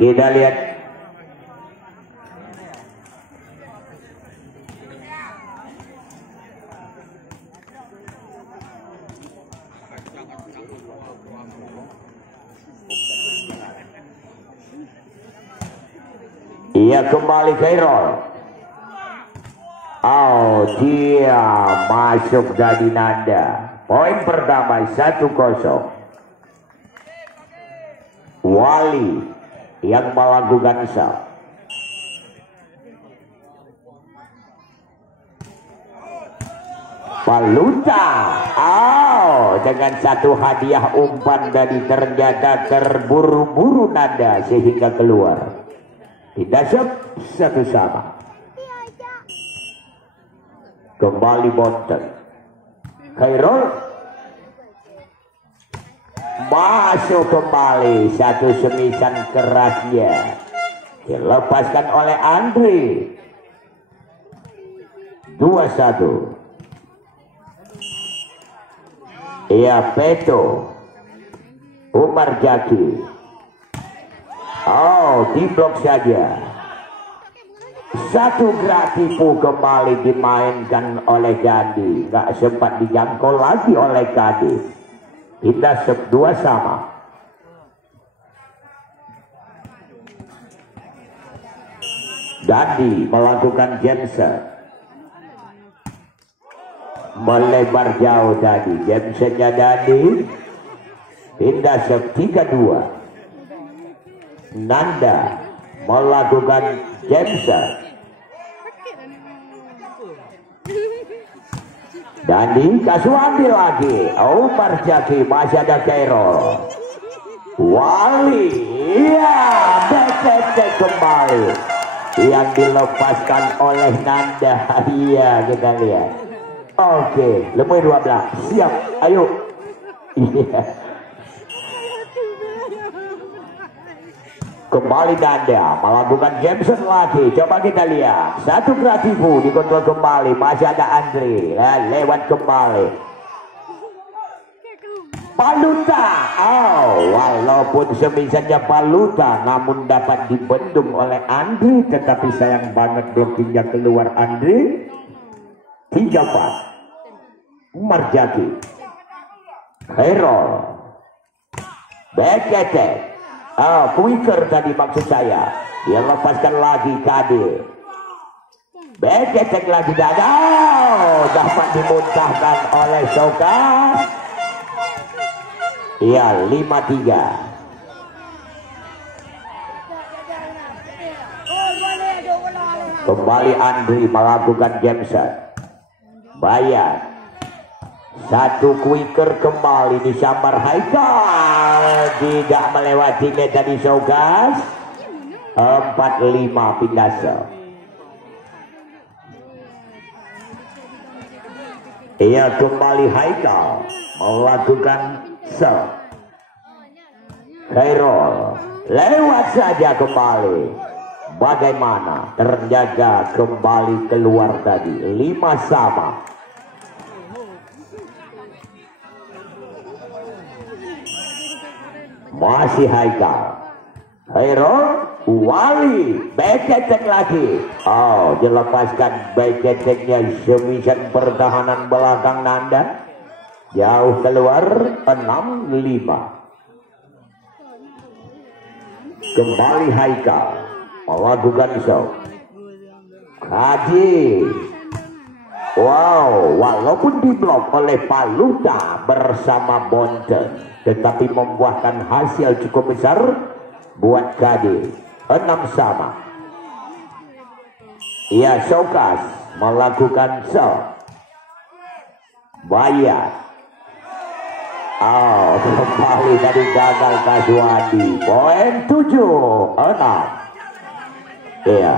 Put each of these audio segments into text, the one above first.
Kita lihat ia kembali Khairul. Oh, dia masuk dari Nanda. Poin pertama 1-0. Wali yang melakukan serve. Paluta. Oh, dengan satu hadiah umpan dari ternyata terburu-buru Nanda sehingga keluar. Tidak satu sama. Kembali Bonten. Khairul masuk kembali, satu semisan kerasnya dilepaskan oleh Andri. 2-1. Ia Peto Umar Jaki. Oh, diblok saja. Satu gerak tipu kembali dimainkan oleh Gandhi. Gak sempat dijangkau lagi oleh Gandhi. Kita 2 sama. Gandhi melakukan Jensen. Melebar jauh tadi. Jensennya Gandhi. Pindah 3-2. Nanda melakukan Jensen. Dandi Kaswandi lagi. Umar Jaki, masih ada Khairul. Wali. Iya, becek kembali. Yang dilepaskan oleh Nanda. Iya, kita lihat. Oke, lemui 12. Siap, ayo. Iya. Kembali Nanda melakukan Jameson lagi. Coba kita lihat. Satu kreatifu dikontrol kembali. Masih ada Andre. Lewat kembali. Paluta. Oh, walaupun semisalnya Paluta, namun dapat dibendung oleh Andre. Tetapi sayang banget blockingnya keluar Andre. 3-4. Marjaki. Khairul. Bekete. Oh, quicker tadi maksud saya. Dia lepaskan lagi Kadir. Beketek lagi gagal. Dapat dimuntahkan oleh Soka. Iya, 5-3. Kembali Andri melakukan Jameson. Bayar. Satu quicker kembali disambar Haikal. Tidak melewati meja di Sogas. 4-5 pindah serve. Ia kembali Haikal melakukan serve. Khairul lewat saja kembali. Bagaimana terjaga kembali keluar tadi. 5 sama. Masih Haikal. Khairul, Wali, beketek lagi. Oh, dilepaskan beketeknya semisan pertahanan belakang Nanda. Jauh keluar 6-5. Kembali Haikal melakukan show. Kaji. Wow, walaupun diblok oleh Paluta bersama Bonten, tetapi membuahkan hasil cukup besar buat Kadi. 6 sama. Ia Sokas melakukan show. Bayar. Oh, kembali dari gagal Kaswandi. Poin 7-6. Iya.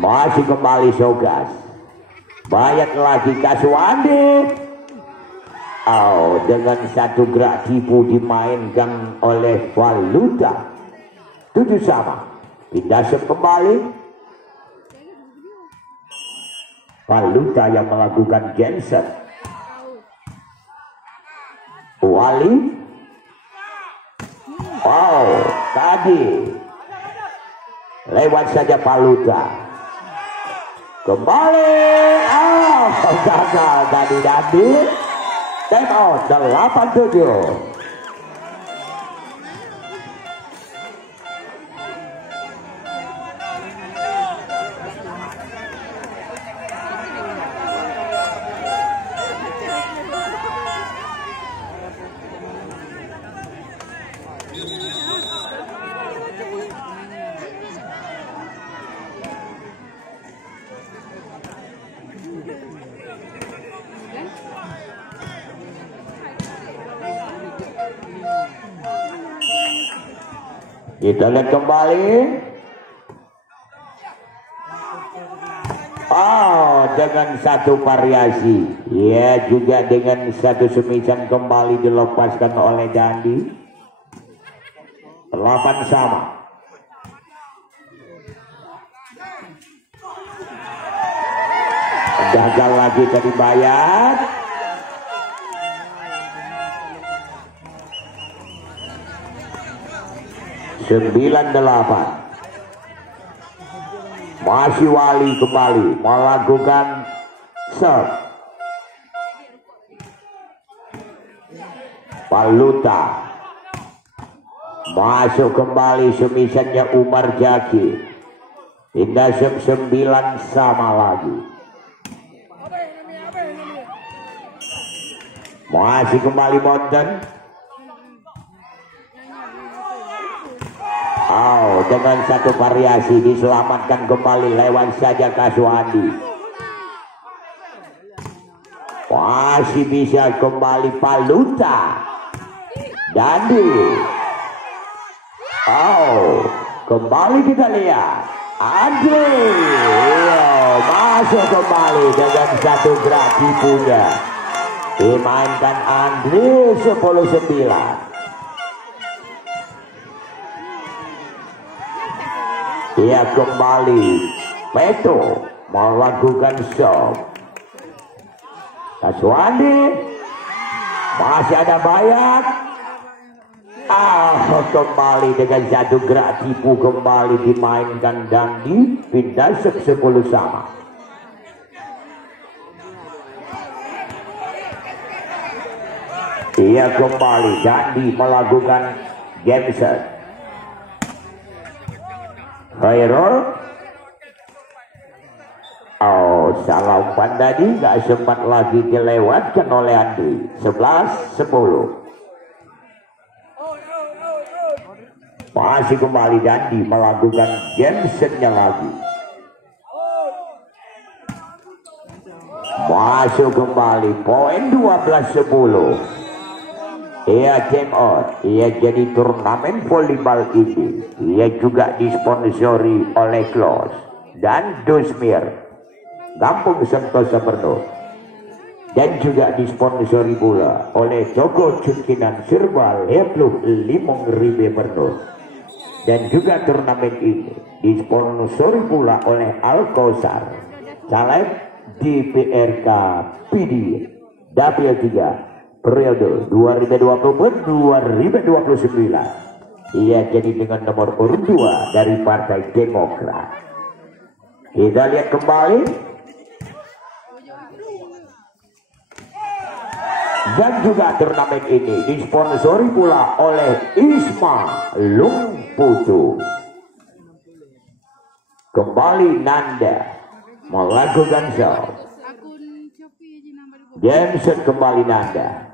Masih kembali Sogas. Banyak lagi Kaswandi. Oh, dengan satu gerak tipu dimainkan oleh Paluta. 7 sama. Pindah kembali. Paluta yang melakukan genset. Wali. Wow, tadi lewat saja Paluta. Kembali. Gagal tadi Dandi. Time out 87. Kita lihat kembali. Dengan satu variasi. Ya, juga dengan satu semisan kembali dilepaskan oleh Dandi. 8 sama. Gagal lagi tadi Bayat. Sembilan 8. Masih Wali kembali melakukan serve. Paluta masuk kembali semisannya Umar Jaki. Hingga 9 sama lagi. Masih kembali Monten. Dengan satu variasi diselamatkan kembali lewat saja Kaswandi. Masih bisa kembali Paluta. Dandi. Kembali kita lihat Andre. Masuk kembali dengan satu gerak tipunya. Dimainkan Andre 10-9. Dia kembali Petro melakukan shot. Kaswandi masih ada Bayat. Kembali dengan satu gerak tipu kembali dimainkan Dandi. Pindah 10 sama. Dia kembali Dandi melakukan game set. Khairul. Salah umpan tadi gak sempat lagi dilewatkan oleh Andi. 11-10. Masih kembali Dandi melakukan game setnya lagi. Masuk kembali poin 12-10. Ia game out. Ia jadi turnamen volleyball ini. Ia juga disponsori oleh Klos dan Dusmir Kampung Sentosa Penuh, dan juga disponsori pula oleh Toko Cungkinan Serba Lepluh Limong Ribe Penuh. Dan juga turnamen ini disponsori pula oleh Alkosar Caleg DPRK PD W3 periode 2024-2029. Ia jadi dengan nomor urut 2 dari Partai Demokrat. Kita lihat kembali. Dan juga turnamen ini disponsori pula oleh Isma Lumputu. Kembali Nanda melakukan show. Jensen kembali Nanda.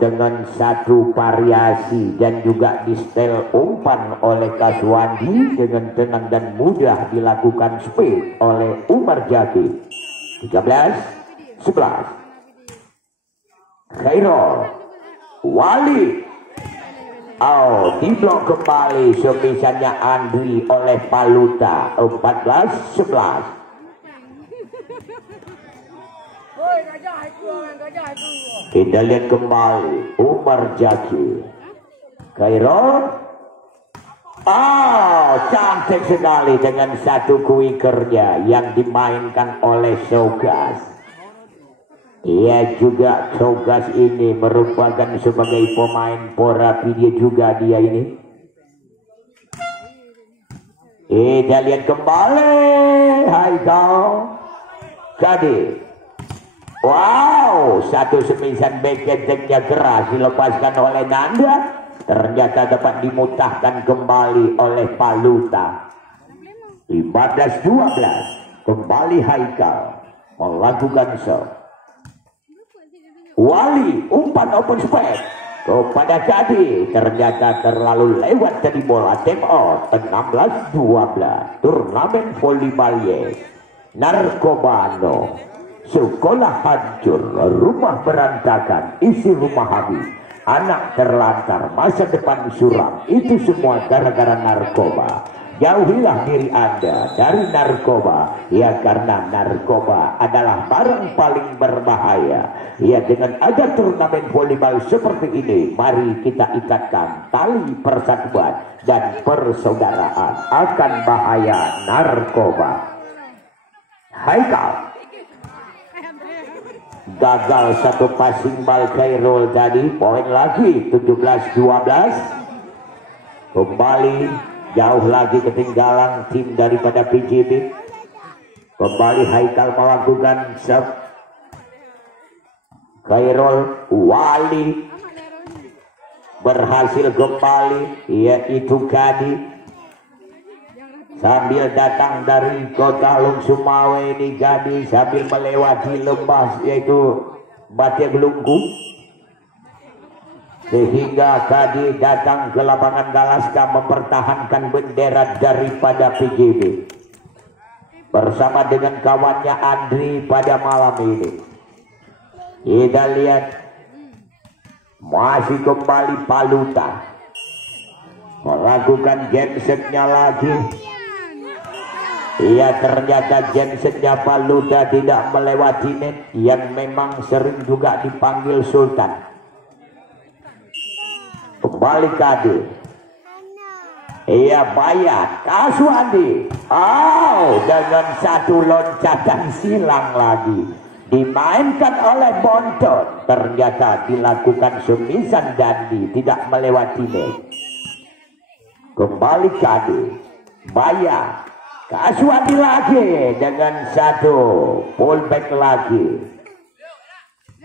Dengan satu variasi dan juga di setel umpan oleh Kaswandi dengan tenang dan mudah dilakukan speed oleh Umar Jaki. 13-11. Khairul Wali. Diblok kembali semisannya Andri oleh Paluta. 14-11. Kita lihat kembali Umar Jaki. Khairul Oh, cantik sekali dengan satu kuikernya yang dimainkan oleh Sogas. Ia juga Sogas ini merupakan sebagai pemain Porapi, dia juga dia ini. Kita lihat kembali Haikal Gadi. Wow, satu semisan backhandnya keras dilepaskan oleh Nanda. Ternyata dapat dimutahkan kembali oleh Paluta. 15-12. Kembali Haikal melakukan serve. Wali umpan open space kepada Gadi. Ternyata terlalu lewat tadi bola. Time out. 16-12. Turnamen volleyball Narkobano. Sekolah hancur, rumah berantakan, isi rumah habis, anak terlantar, masa depan suram. Itu semua gara-gara narkoba. Jauhilah diri Anda dari narkoba. Ya, karena narkoba adalah barang paling berbahaya. Ya, dengan ada turnamen volleyball seperti ini, mari kita ikatkan tali persatuan dan persaudaraan akan bahaya narkoba. Haikal gagal satu passing ball Khairul tadi. Poin lagi 17-12. Kembali jauh lagi ketinggalan tim daripada PJB. Kembali Haikal melakukan serve. Khairul Wali berhasil kembali, yaitu Gadi sambil datang dari kota Lung Sumawe ini. Gadi sambil melewati lembah yaitu Batik Lunggu, sehingga Gadi datang ke lapangan Galaska mempertahankan bendera daripada PJB bersama dengan kawannya Andri pada malam ini. Kita lihat masih kembali Paluta melakukan gensetnya lagi. Iya, ternyata gensetnya Paluta tidak melewati net yang memang sering juga dipanggil Sultan. Kembali Kadi. Iya, Bayat Kaswandi. Oh, dengan satu loncatan silang lagi dimainkan oleh Bonton. Ternyata dilakukan semisan Dandi, tidak melewati net. Kembali Kadi. Bayat Kaswandi lagi dengan satu pullback lagi.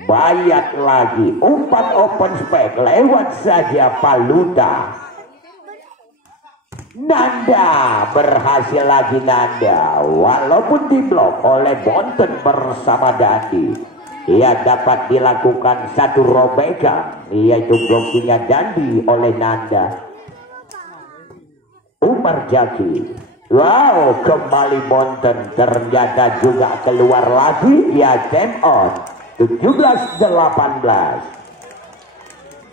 Bayat lagi, umpan open space lewat saja Paluta. Nanda berhasil lagi Nanda, walaupun diblok oleh Bonton bersama Dandi. Ia dapat dilakukan satu robekan, yaitu blokingnya Dandi oleh Nanda. Umar Jaki. Wow, kembali Bonton, ternyata juga keluar lagi. Ya, time out. 17-18.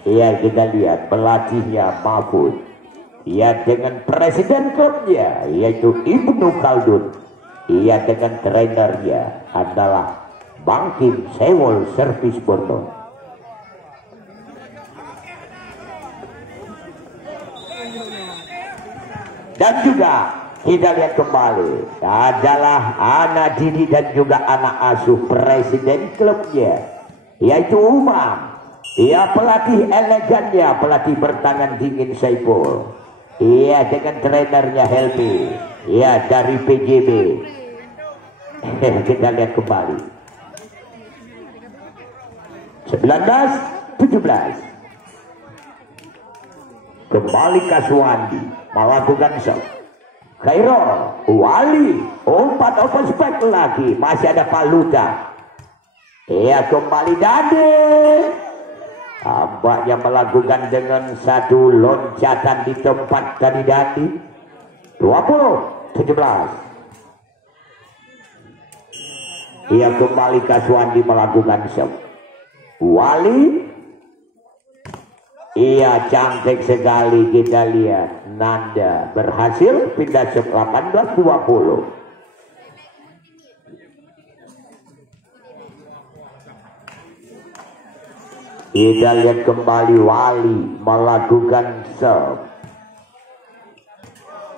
Ya, kita lihat pelatihnya Mahfud. Ya, dengan presiden klubnya yaitu Ibnu Khaldun. Ya, dengan trenernya adalah Bang Kim Sewol Servis Borno. Dan juga kita lihat kembali adalah anak didik dan juga anak asuh presiden klubnya, yaitu Umam. Ia pelatih elegannya, pelatih bertangan dingin Saiful. Ia dengan trenernya Helmi. Ia dari PJB. Kita lihat kembali 19-17. Kembali Kaswandi melakukan shot. Khairul Wali umpan open space lagi, masih ada Paluta. Ia kembali Dade, tampaknya melakukan dengan satu loncatan di tempat tadi Dadi. 20-17. Ia kembali Kaswandi melakukan shot. Wali. Iya, cantik sekali. Kita lihat Nanda berhasil pindah shot. 18-20. Kita lihat kembali Wali melakukan serve.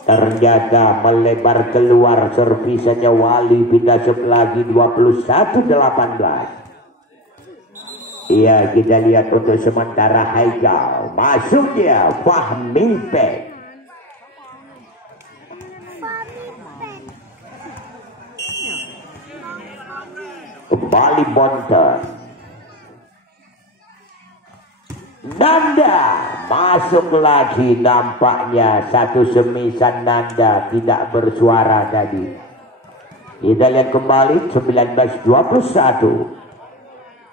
ternyata melebar keluar. Servisannya Wali, pindah lagi 21-18. Iya, kita lihat untuk sementara Haikal. Masuknya Fahmi Pek. Kembali Bonten. Nanda masuk lagi, nampaknya satu semisan Nanda tidak bersuara tadi. Kita lihat kembali 19-21.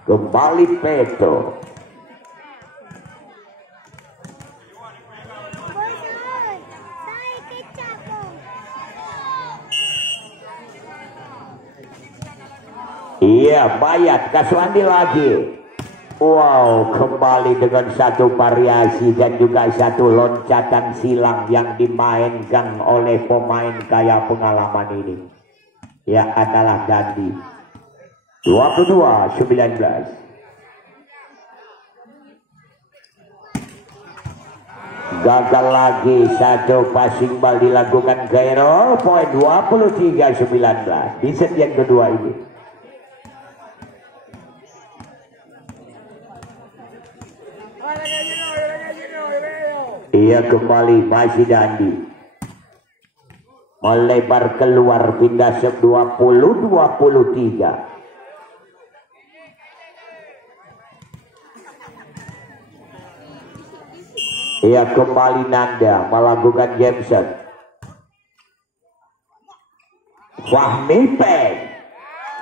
Kembali Peto. Iya, Bayat Kaswandi lagi. Wow, kembali dengan satu variasi dan juga satu loncatan silang yang dimainkan oleh pemain kaya pengalaman ini. Ya, adalah Gandhi. 22-19. Gagal lagi satu passing ball dilakukan Khairul. Poin 23-19 di set yang kedua ini. Ia kembali masih Dandi. Melebar keluar, pindah 20-23. Ia kembali Nanda melakukan Jameson. Fahmi Peng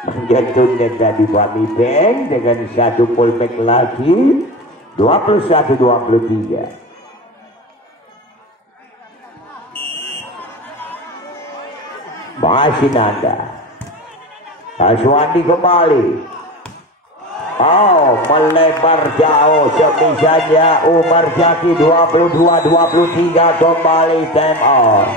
menjatuhkan dari Fahmi Peng dengan satu pullback lagi. 21-23. Masih Nanda. Kaswandi kembali. Oh, melebar jauh. Semisalnya Umar Jaki. 22-23. Kembali time out.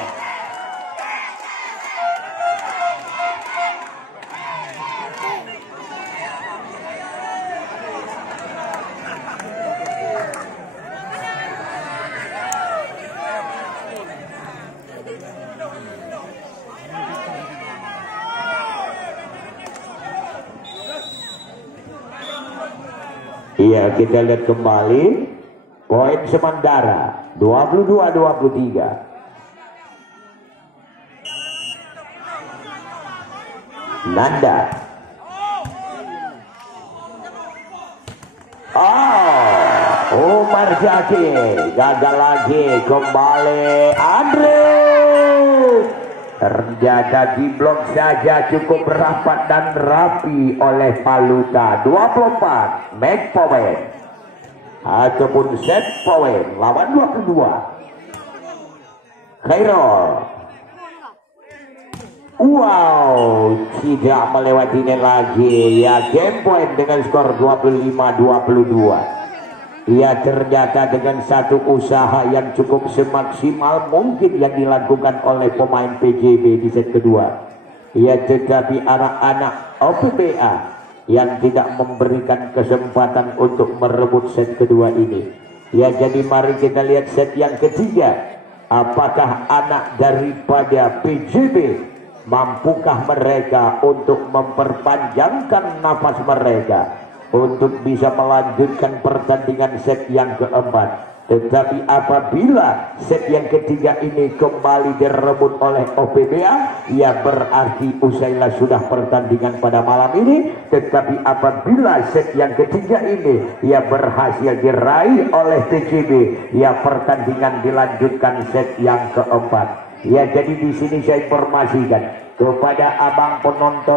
Iya, kita lihat kembali poin sementara 22-23. Nanda. Umar Jaki gagal lagi. Kembali Andre. Ternyata di blok saja cukup rapat dan rapi oleh Paluta. 24 match point ataupun set point lawan 22. Khairul. Wow, tidak melewatinya lagi. Ya, game point dengan skor 25-22. Ya, ternyata dengan satu usaha yang cukup semaksimal mungkin yang dilakukan oleh pemain PJB di set kedua. Ya, tetapi anak-anak OPBA yang tidak memberikan kesempatan untuk merebut set kedua ini. Ya, jadi mari kita lihat set yang ketiga. Apakah anak daripada PJB mampukah mereka untuk memperpanjangkan nafas mereka untuk bisa melanjutkan pertandingan set yang keempat. Tetapi apabila set yang ketiga ini kembali direbut oleh OPBA, ya berarti usailah sudah pertandingan pada malam ini. Tetapi apabila set yang ketiga ini ya berhasil diraih oleh PJB, ya pertandingan dilanjutkan set yang keempat. Ya, jadi di sini saya informasikan kepada abang penonton